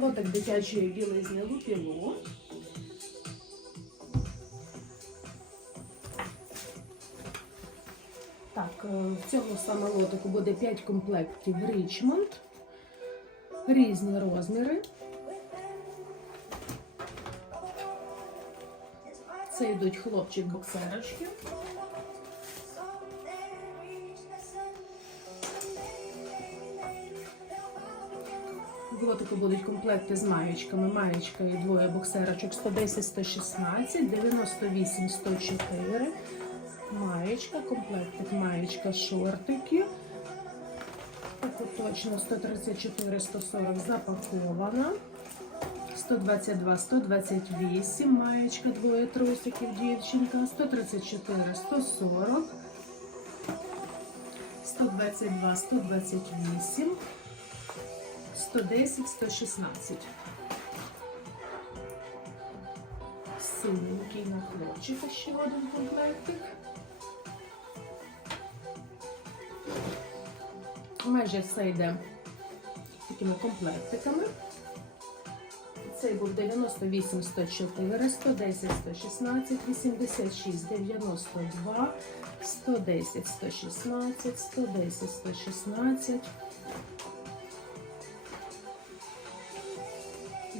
Лотик дитячої білизни лупіло. Так, е, в цьому саме лотику буде 5 комплектів Річмонд. Різні розміри. Це йдуть хлопчик боксерочки. В будуть комплекти з маєчками. Маєчка і двоє боксерочок 110, 116, 98, 104. Маєчка, комплектик маєчка, шортики. Так точно 134, 140 запакована. 122, 128, маєчка, двоє трусиків, дівчинка, 134, 140, 122, 128, 110, 116. Синенький на хлопчика ще один комплектик. Майже все йде такими комплектиками. Цей був 98, 104, 110, 116, 86, 92, 110, 116, 110, 116,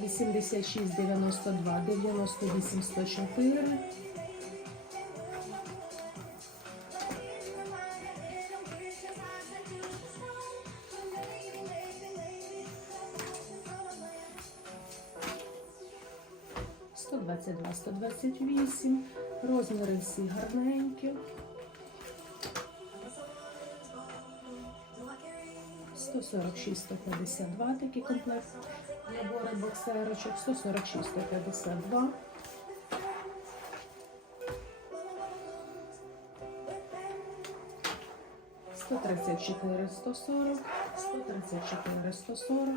86, 92, 98, 104, Сто двадцять два, сто двадцять вісім. Розміри всі гарненькі. 146, 152 такий комплект. Набори боксерочок. 146, 152. Сто тридцять чотири, сто сорок, сто тридцять чотири, сто сорок,